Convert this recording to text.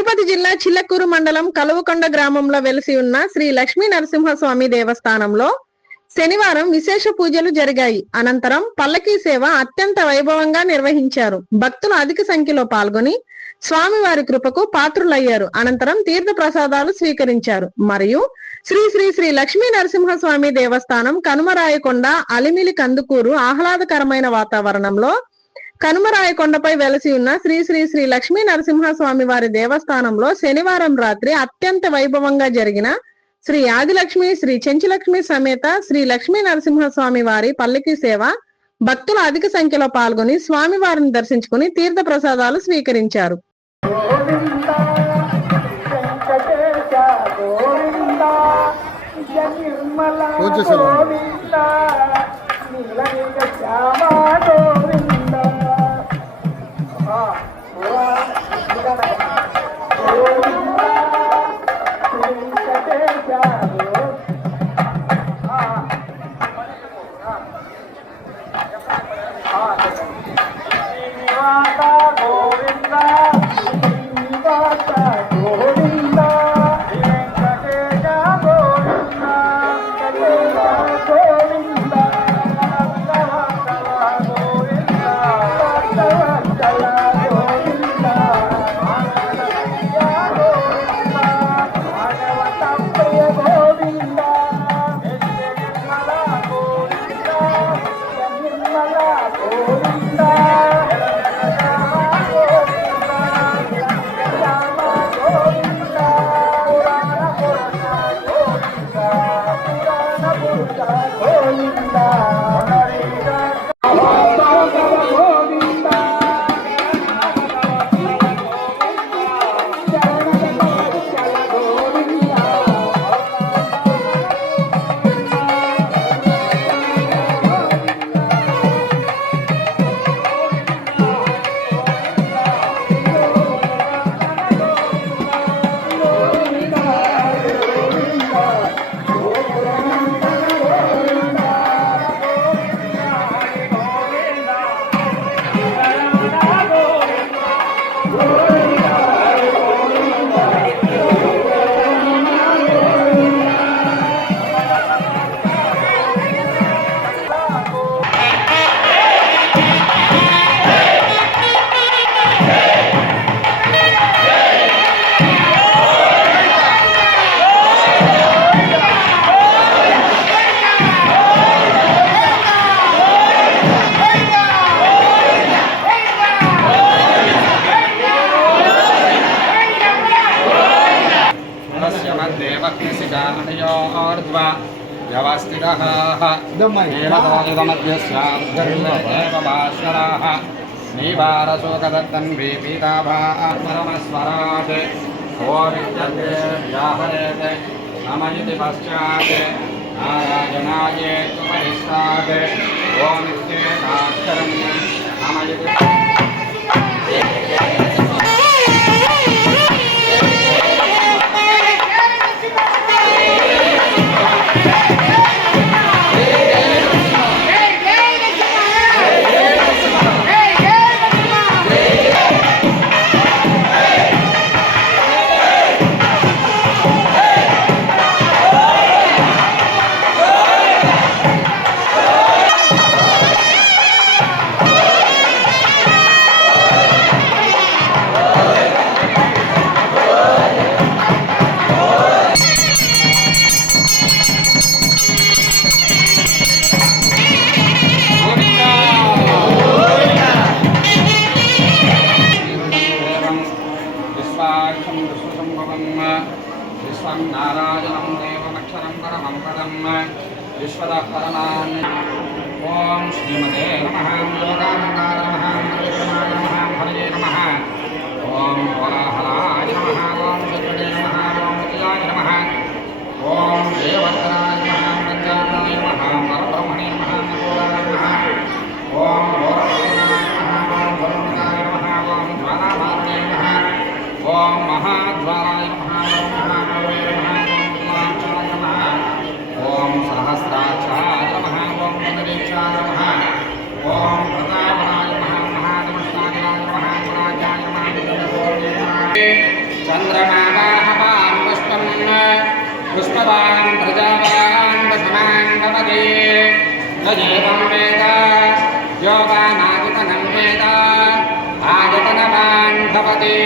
తిరుపతి జిల్లా చిల్లకూరు మండలం కలువకొండ గ్రామంలో వెలిసి ఉన్న శ్రీ లక్ష్మీ నరసింహస్వామి దేవస్థానంలో శనివారం విశేష పూజలు జరిగాయి. అనంతరం పల్లకీ సేవ అత్యంత వైభవంగా నిర్వహించారు. భక్తులు అధిక సంఖ్యలో పాల్గొని స్వామివారి కృపకు పాత్రులయ్యారు. అనంతరం తీర్థ ప్రసాదాలు స్వీకరించారు. మరియు శ్రీ శ్రీ శ్రీ లక్ష్మీ నరసింహస్వామి దేవస్థానం కనుమరాయకొండ అలిమిలి కందుకూరు ఆహ్లాదకరమైన వాతావరణంలో కనుమరాయకొండపై వెలసి ఉన్న శ్రీ శ్రీ శ్రీ లక్ష్మీ నరసింహస్వామి వారి దేవస్థానంలో శనివారం రాత్రి అత్యంత వైభవంగా జరిగిన శ్రీ ఆదిలక్ష్మి శ్రీ చెంచులక్ష్మి సమేత శ్రీ లక్ష్మీ నరసింహస్వామి వారి పల్లకి సేవ భక్తులు అధిక సంఖ్యలో పాల్గొని స్వామి వారిని దర్శించుకుని తీర్థ ప్రసాదాలు స్వీకరించారు. నిర్మల अग्निशिखाणयोर्ध्वा व्यवस्थितः देवदोदितमध्यस्यार्धर्मदेवभास्कराः नीवारशोकदत्तन्वी पीताभापरमस्वरात् को विद्यते व्याहरेत्। नम इति पश्चात्। नारायणाये उपरिष्टात्। ॐ नित्ये काक्षरम् नम इति సంపదం పరమం విశ్వద పరమాన్ ఓం శ్రీమతే నమ యోగానందాయ నమ విక్రమాయ నమ ఓం కోలాహలాయ నమ ఓం శుద్ధే నమ ఓం విజయాయ నమ ఓం దేవద్రాయ నమ రంజానాయ నమ పరబ్రహ్మణే నమ నమోదాయ నమ ఓం నమ ఓం నమ ఓం నమ ఓం चन्द्रमावाहवां पुष्पं पुष्पवां प्रजावां वसमां भवति न एवं वेद योगानादितनं वेद आयतनवान् भवति